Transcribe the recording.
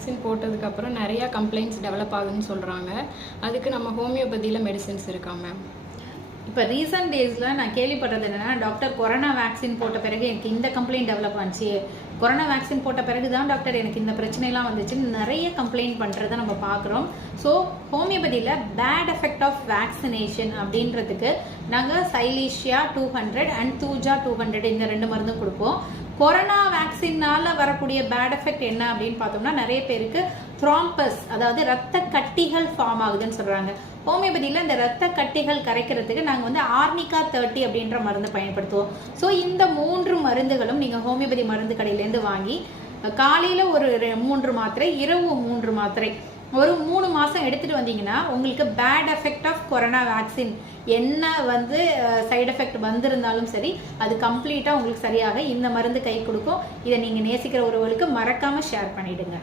Vaccine போட்டதுக்கப்புறம் நிறையா complaints develop ஆகுதுன்னு சொல்கிறாங்க. அதுக்கு நம்ம ஹோமியோபதியில் மெடிசின்ஸ் இருக்கா மேம்? இப்போ ரீசன்ட் டேஸில் நான் கேள்விப்படுறது என்னென்னா, டாக்டர் கொரோனா வேக்சின் போட்ட பிறகு எனக்கு இந்த கம்ப்ளைண்ட் டெவலப் ஆச்சு, கொரோனா வேக்சின் போட்ட பிறகு தான் டாக்டர் எனக்கு இந்த பிரச்சனைலாம் வந்துச்சுன்னு நிறைய கம்ப்ளைண்ட் பண்ணுறதை நம்ம பார்க்குறோம். ஸோ ஹோமியோபதியில் பேட் எஃபெக்ட் ஆஃப் வேக்சினேஷன் அப்படின்றதுக்கு நாங்கள் சைலீஷியா 200 அண்ட் தூஜா 200 இந்த 2 மருந்தும் கொடுப்போம். கொரோனா வேக்சின்னால வரக்கூடிய பேட் எஃபெக்ட் என்ன அப்படின்னு பார்த்தோம்னா, நிறைய பேருக்கு த்ராம்பஸ், அதாவது ரத்த கட்டிகள் ஃபார்ம் ஆகுதுன்னு சொல்றாங்க. ஹோமியோபதியில் இந்த ரத்த கட்டிகள் கரைக்கிறதுக்கு நாங்கள் வந்து ஆர்னிகா 30 அப்படின்ற மருந்து பயன்படுத்துவோம். ஸோ இந்த 3 மருந்துகளும் நீங்கள் ஹோமியோபதி மருந்து கடையிலேருந்து வாங்கி காலையில் ஒரு 3 மாத்திரை, இரவு 3 மாத்திரை, ஒரு 3 மாதம் எடுத்துட்டு வந்தீங்கன்னா உங்களுக்கு bad effect of corona vaccine என்ன வந்து சைடு எஃபெக்ட் வந்திருந்தாலும் சரி, அது கம்ப்ளீட்டாக உங்களுக்கு சரியாக இந்த மருந்து கை கொடுக்கும். இதை நீங்கள் நேசிக்கிற ஒருவருக்கு மறக்காமல் ஷேர் பண்ணிடுங்க.